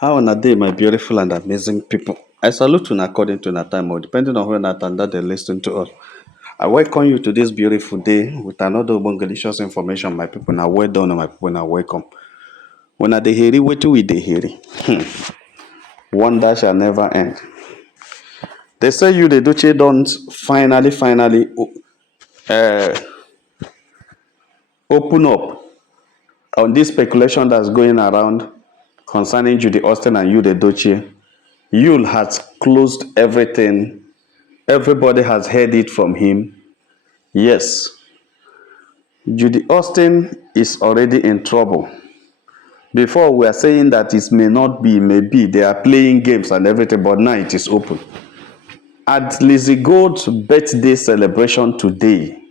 How on a day, my beautiful and amazing people. I salute you according to that time, or depending on when that and that they listen to us. I welcome you to this beautiful day with another delicious information, my people. Now, well done, my people. Now, welcome. When I dey hear what we dey hear, wonder shall never end. They say you, the Edochie, don't finally open up on this speculation that's going around concerning Judy Austin and you, the Edochie. Yule has closed everything. Everybody has heard it from him. Yes, Judy Austin is already in trouble. Before we are saying that it may not be, maybe they are playing games and everything, but now it is open. At Lizzie Gold's birthday celebration today,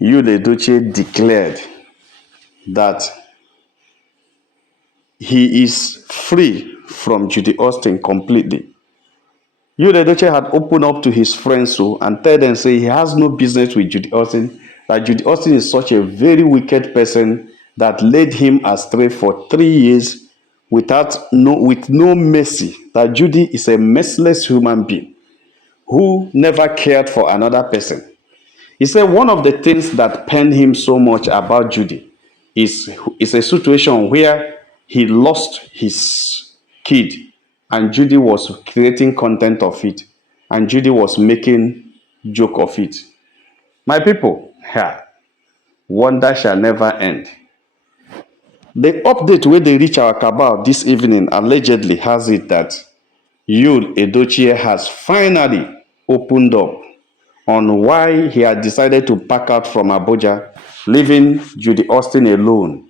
Edochie declared that he is free from Judy Austin completely. Edochie had opened up to his friends and told them say he has no business with Judy Austin, that Judy Austin is such a very wicked person that led him astray for 3 years with no mercy, that Judy is a merciless human being who never cared for another person. He said one of the things that pained him so much about Judy is a situation where he lost his kid and Judy was creating content of it and Judy was making joke of it. My people, wonder shall never end. The update where they reach our cabal this evening allegedly has it that Edochie has finally opened up on why he had decided to pack out from Abuja, leaving Judy Austin alone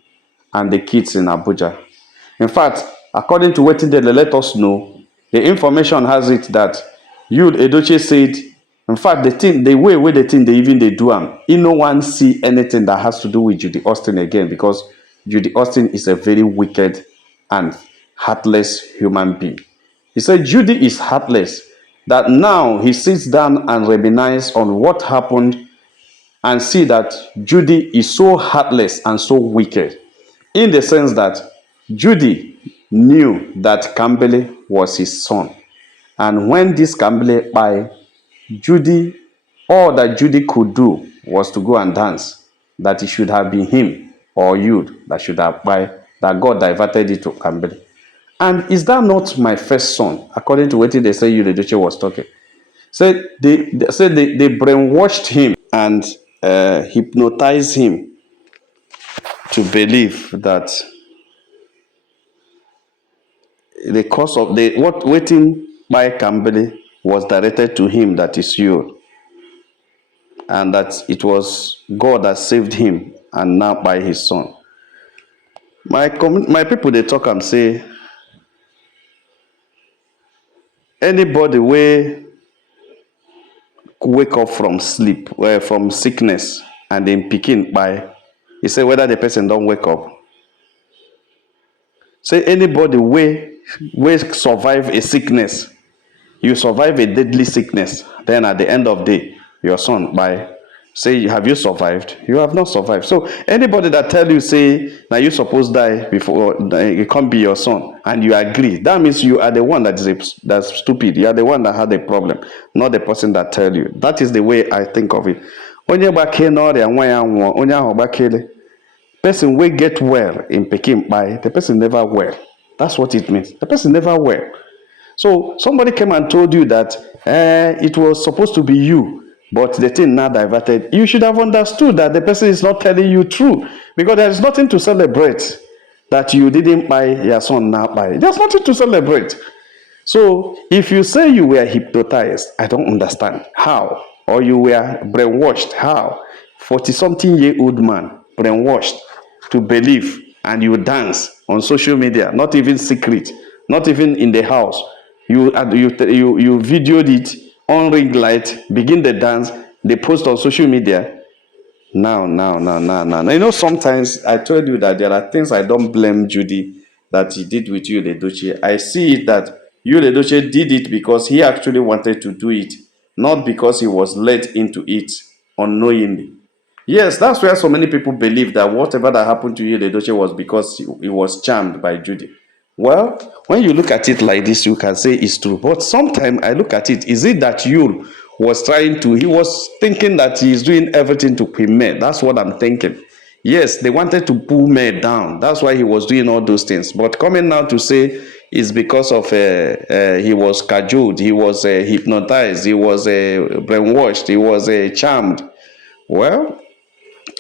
and the kids in Abuja. In fact, according to what they let us know, the information has it that Edochie said, in fact, the way where they even they do them, no one see anything that has to do with Judy Austin again because Judy Austin is a very wicked and heartless human being. He said Judy is heartless, that now he sits down and reminisces on what happened and see that Judy is so heartless and so wicked in the sense that Judy knew that Campbell was his son. And when this Campbell died, all that Judy could do was to go and dance, that it should have been him or you that should have died, that God diverted it to Campbell. And is that not my first son? According to what they say, Edochie was talking. Said they brainwashed him and hypnotized him to believe that the cause of what waiting by Campbell was directed to him, that is you, and that it was God that saved him and not by his son. My people they talk and say anybody way wake up from sleep, from sickness, and then picking by, he say whether the person don't wake up. Say anybody way survive a sickness, you survive a deadly sickness, then at the end of the day, your son by say, have you survived? You have not survived. So anybody that tell you say now you supposed die before it can't be your son, and you agree, that means you are the one that's stupid. You are the one that had a problem, not the person that tell you. That is the way I think of it. Onye gbake n'ọrịa nwa ya nwụọ, onye ahụ gbakele. Person will get well in Peking by the person never well. That's what it means. The person never well. So somebody came and told you that it was supposed to be you, but the thing now diverted. You should have understood that the person is not telling you true, because there is nothing to celebrate that you didn't buy your son now buy. There's nothing to celebrate. So if you say you were hypnotized, I don't understand how, or you were brainwashed, how? 40-something-year-old man brainwashed to believe, and you dance on social media, not even secret, not even in the house. You videoed it on ring light, begin the dance, they post on social media. Now. You know, sometimes I told you that there are things I don't blame Judy that he did with you, Edochie. I see it that you, Edochie, did it because he actually wanted to do it, not because he was led into it unknowingly. Yes, that's where so many people believe that whatever that happened to you, Edochie, was because he was charmed by Judy. Well, when you look at it like this, you can say it's true. But sometimes I look at it, is it that Yul was he was thinking that he is doing everything to Queen May? That's what I'm thinking. Yes, they wanted to pull May down. That's why he was doing all those things. But coming now to say it's because of he was cajoled, he was hypnotized, he was brainwashed, he was charmed. Well,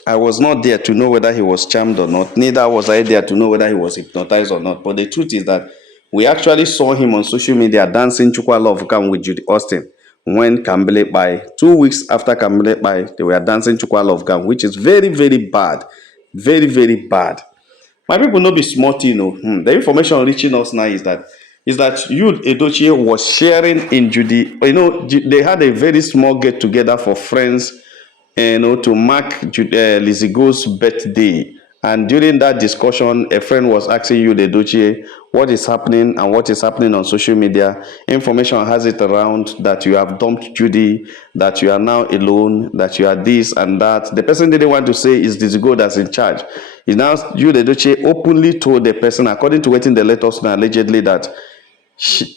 I was not there to know whether he was charmed or not. Neither was I there to know whether he was hypnotized or not. But the truth is that we actually saw him on social media dancing Chukwa Love Kam with Judy Austin when Kambele by 2 weeks after Kambele by they were dancing Chukwa Love Kam, which is very, very bad. Very, very bad. My people no be smart, you know. The information reaching us now is that you Edochie was sharing in Judy. You know, they had a very small get together for friends, to mark Lizzie Go's birthday. And during that discussion, a friend was asking you, the Edochie, what is happening and what is happening on social media. Information has it around that you have dumped Judy, that you are now alone, that you are this and that. The person didn't want to say is Lizzie Go that's in charge. Is now you, the Edochie, openly told the person, according to what they let us know allegedly, that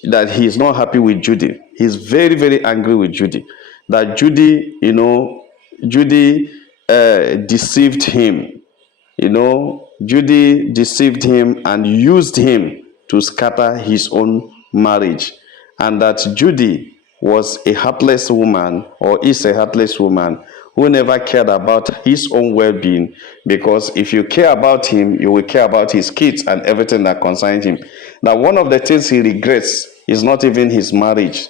that he is not happy with Judy. He's very, very angry with Judy. That Judy, Judy deceived him. Judy deceived him and used him to scatter his own marriage. And that Judy was a heartless woman, or is a heartless woman, who never cared about his own well-being, because if you care about him, you will care about his kids and everything that concerns him. Now, one of the things he regrets is not even his marriage,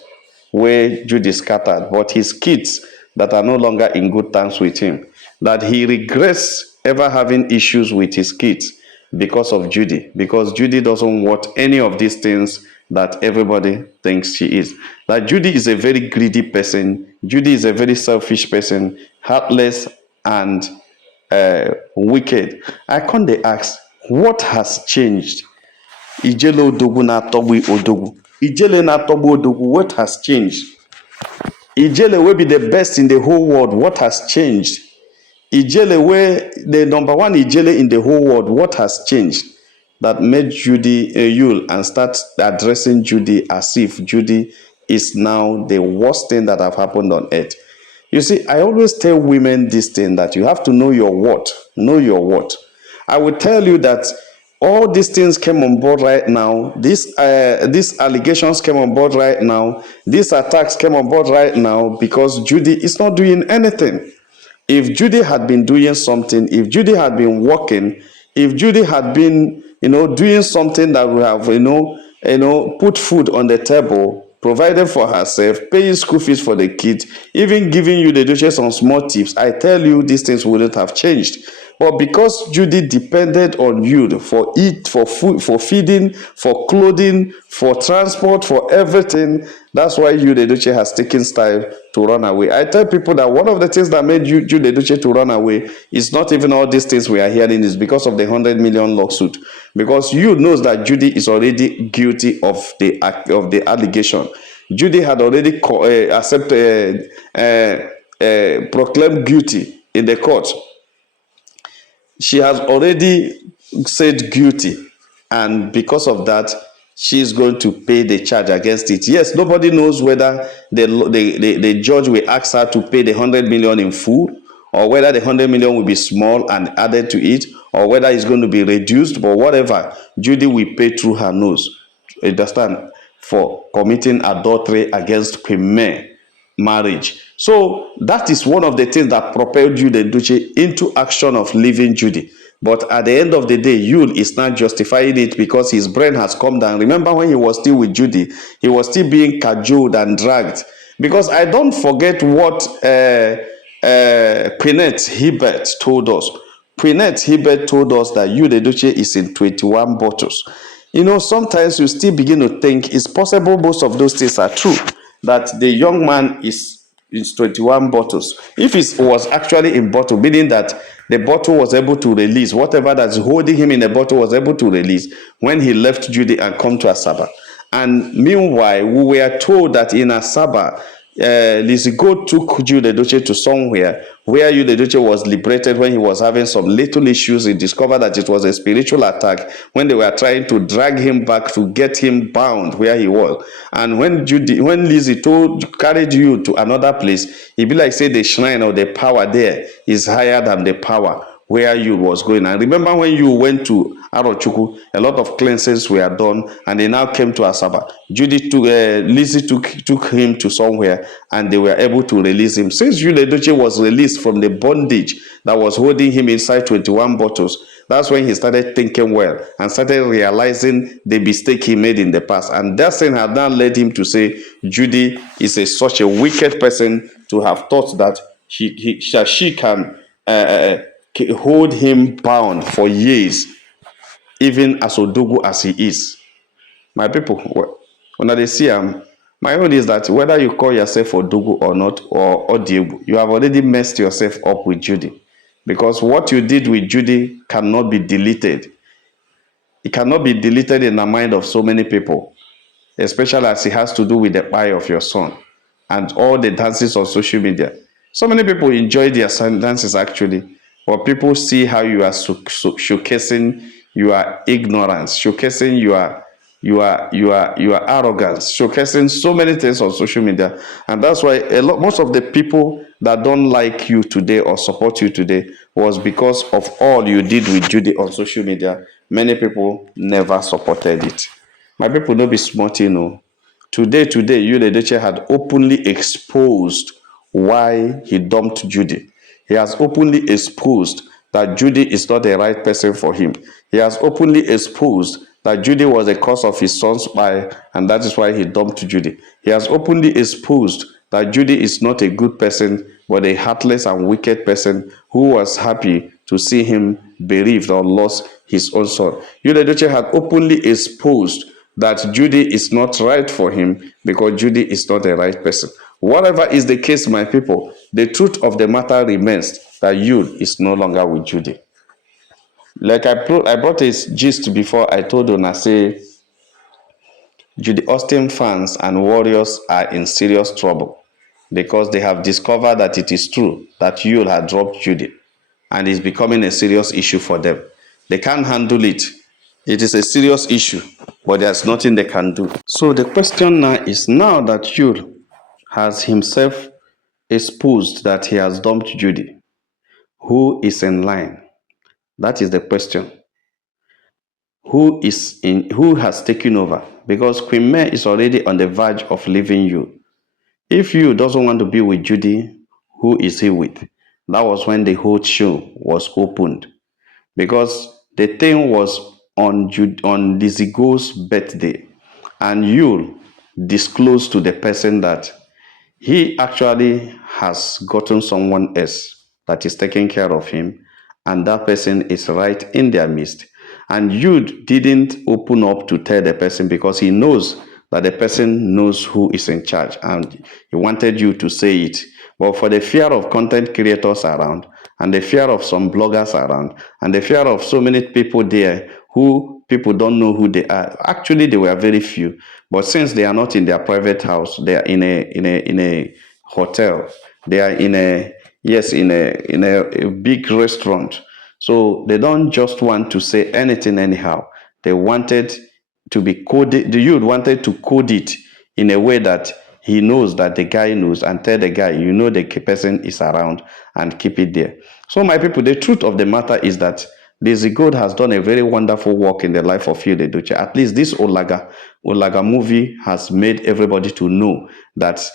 where Judy scattered, but his kids that are no longer in good terms with him. That he regrets ever having issues with his kids because of Judy, because Judy doesn't want any of these things that everybody thinks she is. That Judy is a very greedy person. Judy is a very selfish person, heartless and wicked. I can't ask, what has changed? Ijele Odogwu na Togbu Odogwu. Ijele na Togbu Odogwu, what has changed? Ijele will be the best in the whole world. What has changed? Ijele, where the number one Ijele in the whole world, what has changed that made Judy a Yule and start addressing Judy as if Judy is now the worst thing that have happened on earth? You see, I always tell women this thing, that you have to know your what. Know your what. I will tell you that all these things came on board right now. These allegations came on board right now. These attacks came on board right now because Judy is not doing anything. If Judy had been doing something, if Judy had been working, if Judy had been, doing something that would have, put food on the table, provided for herself, paying school fees for the kids, even giving you the Edochie some small tips, I tell you, these things wouldn't have changed. But because Judy depended on you for food, for feeding, for clothing, for transport, for everything, that's why Judy Edochie has taken style to run away. I tell people that one of the things that made Judy Edochie to run away is not even all these things we are hearing, is because of the 100 million lawsuit. Because you knows that Judy is already guilty of the allegation. Judy had already proclaimed guilty in the court. She has already said guilty, and because of that, she is going to pay the charge against it. Yes, nobody knows whether the judge will ask her to pay the 100 million in full, or whether the 100 million will be small and added to it, or whether it's going to be reduced. But whatever, Judy will pay through her nose, understand, for committing adultery against Queen May marriage. So that is one of the things that propelled Judy Edochie into action of leaving Judy. But at the end of the day, Yul is not justifying it because his brain has come down. Remember when he was still with Judy, he was still being cajoled and dragged. Because I don't forget what Quinette Hibbert told us. Quinette Hibbert told us that Judy Edochie is in 21 bottles. Sometimes you still begin to think it's possible most of those things are true, that the young man is 21 bottles. If it was actually in bottle, meaning that the bottle was able to release, whatever that's holding him in the bottle was able to release when he left Judy and come to Asaba. And meanwhile, we were told that in Asaba, Lizzie Gold took Judy Edochie to somewhere where Judy Edochie was liberated when he was having some little issues. He discovered that it was a spiritual attack when they were trying to drag him back to get him bound where he was. And when Lizzie carried you to another place, it be like say the shrine or the power there is higher than the power where you was going. And remember when you went to Arochukwu, a lot of cleanses were done, and they now came to Asaba. Lizzie took him to somewhere, and they were able to release him. Since Judy Edochie was released from the bondage that was holding him inside 21 bottles, that's when he started thinking well and started realizing the mistake he made in the past. And that thing had now led him to say Judy is such a wicked person to have thought that she can hold him bound for years, even as odogu as he is. My people, when they see him, my own is that whether you call yourself odogu or not, or odiegu, you have already messed yourself up with Judy, because what you did with Judy cannot be deleted. It cannot be deleted in the mind of so many people, especially as it has to do with the eye of your son and all the dances on social media. So many people enjoy their dances actually, but people see how you are showcasing your ignorance, showcasing your arrogance, showcasing so many things on social media. And that's why most of the people that don't like you today or support you today was because of all you did with Judy on social media. Many people never supported it. My people, no be smart, you know. Today, Judy Edochie had openly exposed why he dumped Judy. He has openly exposed that Judy is not the right person for him. He has openly exposed that Judy was the cause of his son's spy, and that is why he dumped Judy. He has openly exposed that Judy is not a good person, but a heartless and wicked person who was happy to see him bereaved or lost his own son. Judy Edochie had openly exposed that Judy is not right for him because Judy is not the right person. Whatever is the case, my people, the truth of the matter remains that Jude is no longer with Judy. Like I brought a gist before. I told Una say Judy Austin fans and warriors are in serious trouble because they have discovered that it is true that Yul had dropped Judy, and it's becoming a serious issue for them. They can't handle it. It is a serious issue, but there's nothing they can do. So the question now is, now that Yul has himself exposed that he has dumped Judy, who is in line? That is the question. Who has taken over? Because Queen May is already on the verge of leaving you. If you doesn't want to be with Judy, who is he with? That was when the whole show was opened. Because the thing was on Lizzie Go's birthday, and you disclosed to the person that he actually has gotten someone else that is taking care of him, and that person is right in their midst. And you didn't open up to tell the person because he knows that the person knows who is in charge, and he wanted you to say it. But for the fear of content creators around, and the fear of some bloggers around, and the fear of so many people there who people don't know who they are. Actually, they were very few. But since they are not in their private house, they are in a hotel. They are in a big restaurant. So they don't just want to say anything anyhow. They wanted to be coded. The youth wanted to code it in a way that he knows that the guy knows, and tell the guy, you know, the person is around, and keep it there. So my people, the truth of the matter is that Lizzie Gold has done a very wonderful work in the life of Edochie. At least this Olaga movie has made everybody to know that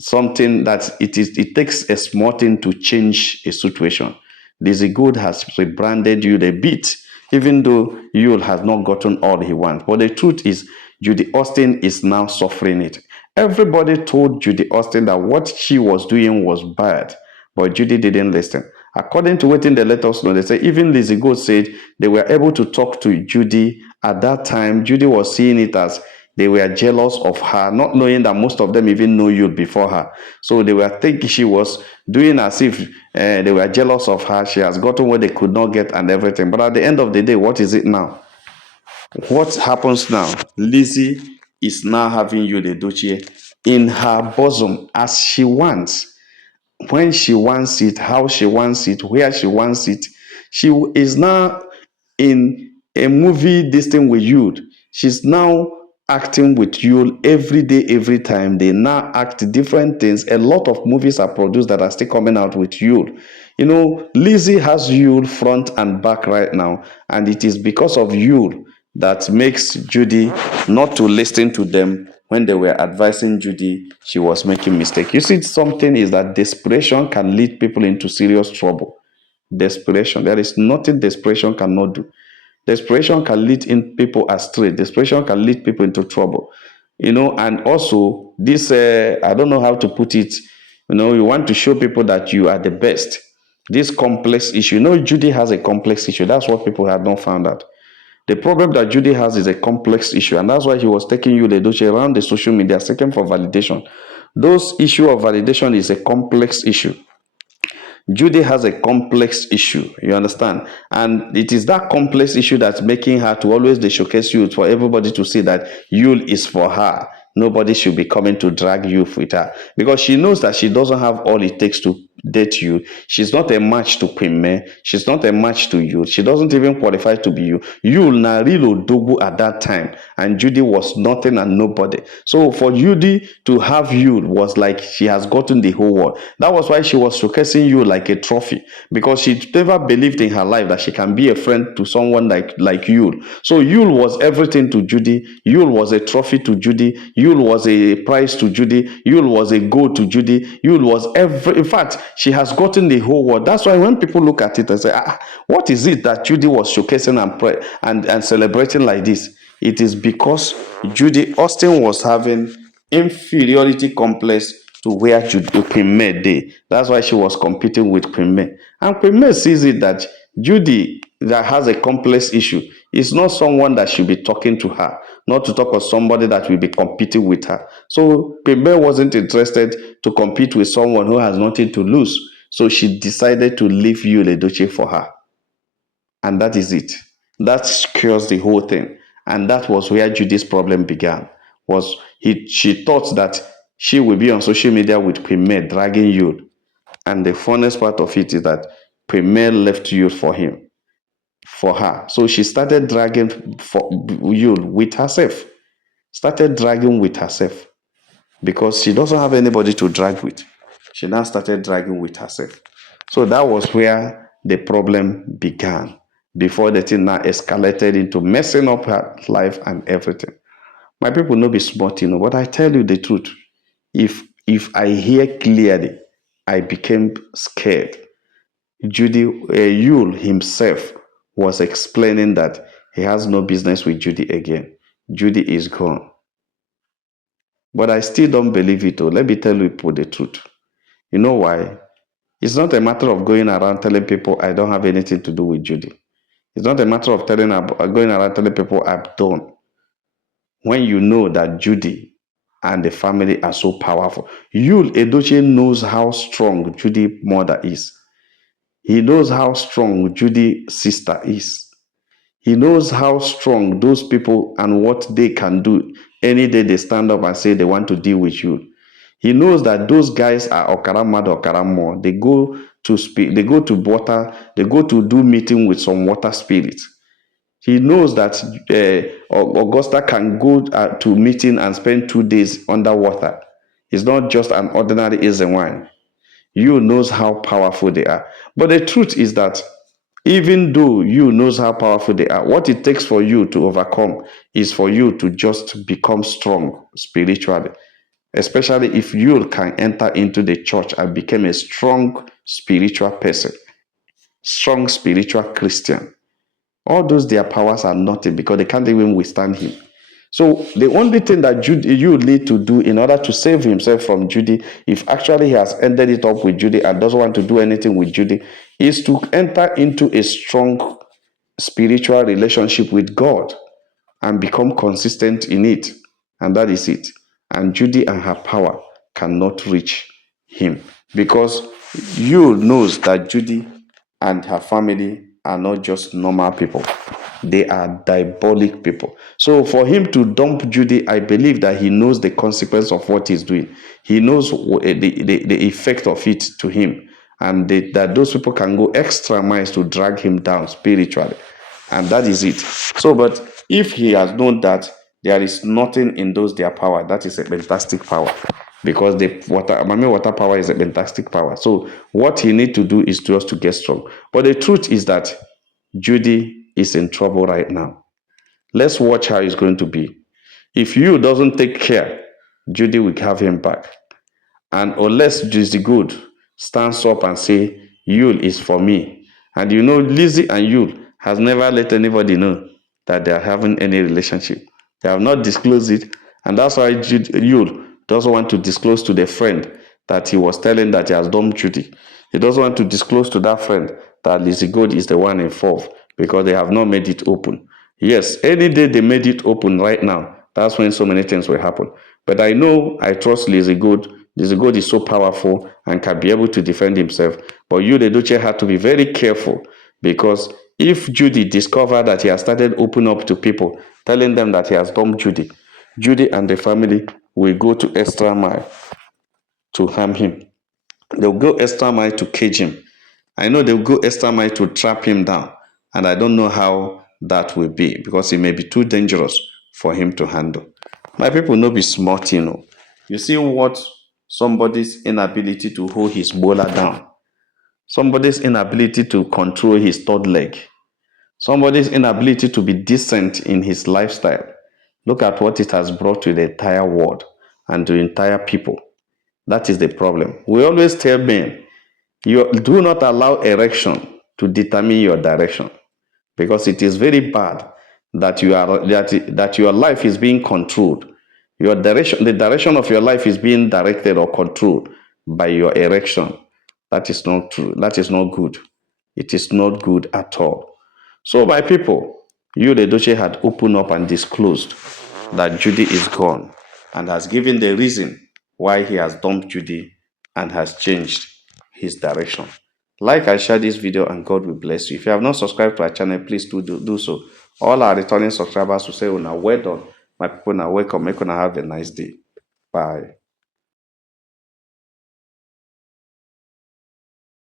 something that it takes a small thing to change a situation. Lizzie Gold has rebranded you a bit, even though Yul has not gotten all he wants. But the truth is, Judy Austin is now suffering it. Everybody told Judy Austin that what she was doing was bad, but Judy didn't listen. According to what they let us know, they say even Lizzie Gold said they were able to talk to Judy at that time. Judy was seeing it as they were jealous of her, not knowing that most of them even know you before her. So they were thinking she was doing as if they were jealous of her. She has gotten what they could not get and everything. But at the end of the day, what is it now? What happens now? Lizzie is now having you, Edochie, in her bosom as she wants, when she wants it, how she wants it, where she wants it. She is now in a movie this thing with you. She's now acting with you every day, every time. They now act different things. A lot of movies are produced that are still coming out with you. You know, Lizzie has you front and back right now, and it is because of you that makes Judy not to listen to them when they were advising Judy. She was making mistake. You see, something is that desperation can lead people into serious trouble. Desperation, there is nothing desperation cannot do. Desperation can lead in people astray. Desperation can lead people into trouble. You know, and also this, I don't know how to put it. You know, you want to show people that you are the best. This complex issue. You know, Judy has a complex issue. That's what people have not found out. The problem that Judy has is a complex issue, and that's why he was taking you, Edochie, around the social media, seeking for validation. Those issue of validation is a complex issue. Judy has a complex issue, you understand? And it is that complex issue that's making her to always dey showcase you for everybody to see that Yule is for her. Nobody should be coming to drag you with her because she knows that she doesn't have all it takes to date you. She's not a match to Queen May. She's not a match to you. She doesn't even qualify to be you. Yule na real Odogu at that time, and Judy was nothing and nobody. So for Judy to have Yule was like she has gotten the whole world. That was why she was showcasing you like a trophy, because she never believed in her life that she can be a friend to someone like Yule. So Yule was everything to Judy. Yule was a trophy to Judy. Yule was a prize to Judy. Yule was a goal to Judy. Yule was in fact, she has gotten the whole world. That's why when people look at it and say, what is it that Judy was showcasing and celebrating like this? It is because Judy Austin was having inferiority complex to where Queen May did. That's why she was competing with Queen May. And Queen May sees it that Judy that has a complex issue is not someone that should be talking to her, not to talk of somebody that will be competing with her. So Queen May wasn't interested to compete with someone who has nothing to lose. So she decided to leave you, Edochie, for her. And that is it. That cures the whole thing. And that was where Judy's problem began. She thought that she will be on social media with Queen May dragging you. And the funniest part of it is that Queen May left you for him, for her. So she started dragging for you with herself. Started dragging with herself because she doesn't have anybody to drag with. She now started dragging with herself. So that was where the problem began before the thing now escalated into messing up her life and everything. My people no be smart, but I tell you the truth. If I hear clearly, I became scared. Judy, Yule himself was explaining that he has no business with Judy again. Judy is gone. But I still don't believe it. Let me tell you the truth. You know why? It's not a matter of going around telling people I don't have anything to do with Judy. It's not a matter of going around telling people I've done. When you know that Judy and the family are so powerful, Yule Edochie knows how strong Judy's mother is. He knows how strong Judy's sister is. He knows how strong those people and what they can do any day they stand up and say they want to deal with you. He knows that those guys are Okaramad Okaramo. They go to speak, they go to water, they go to do meeting with some water spirits. He knows that Augusta can go to meeting and spend 2 days underwater. It's not just an ordinary Ezenwine. You knows how powerful they are. But the truth is that even though you knows how powerful they are, what it takes for you to overcome is for you to just become strong spiritually. Especially if you can enter into the church and become a strong spiritual person, strong spiritual Christian. All those their powers are nothing because they can't even withstand him. So the only thing that you need to do in order to save himself from Judy, if actually he has ended it up with Judy and doesn't want to do anything with Judy, is to enter into a strong spiritual relationship with God and become consistent in it. And that is it. And Judy and her power cannot reach him because you knows that Judy and her family are not just normal people. They are diabolic people. So for him to dump Judy, I believe that he knows the consequence of what he's doing. He knows the effect of it to him, and that those people can go extra miles to drag him down spiritually. And that is it. So, but if he has known that there is nothing in those their power, that is a fantastic power. Because the water power is a fantastic power. So what he need to do is just to get strong. But the truth is that Judy is in trouble right now. Let's watch how it's going to be. If you doesn't take care, Judy will have him back. And unless Juicy Good stands up and say, Yule is for me. And you know, Lizzie and Yule has never let anybody know that they are having any relationship. They have not disclosed it. And that's why Yule doesn't want to disclose to the friend that he was telling that he has done Judy. He doesn't want to disclose to that friend that Lizzie Good is the one involved because they have not made it open. Yes, any day they made it open right now, that's when so many things will happen. But I trust Lizzie Good. Lizzie Good is so powerful and can be able to defend himself. But you, the Edochie, had to be very careful because if Judy discovered that he has started opening up to people, telling them that he has dumped Judy, Judy and the family will go to extra mile to harm him. They'll go extra mile to cage him. I know they'll go extra mile to trap him down. And I don't know how that will be because it may be too dangerous for him to handle. My people no be smart, you know. You see what somebody's inability to hold his bowler down, somebody's inability to control his third leg, somebody's inability to be decent in his lifestyle. Look at what it has brought to the entire world and to entire people. That is the problem. We always tell men, you do not allow erection to determine your direction because it is very bad that that your life is being controlled. Your direction, the direction of your life is being directed or controlled by your erection. That is not true. That is not good. It is not good at all. So, my people, you, the Edochie, had opened up and disclosed that Judy is gone and has given the reason why he has dumped Judy and has changed his direction. Like I share this video and God will bless you. If you have not subscribed to our channel, please do so. All our returning subscribers will say, well done. My people, now welcome. Make una have a nice day. Bye.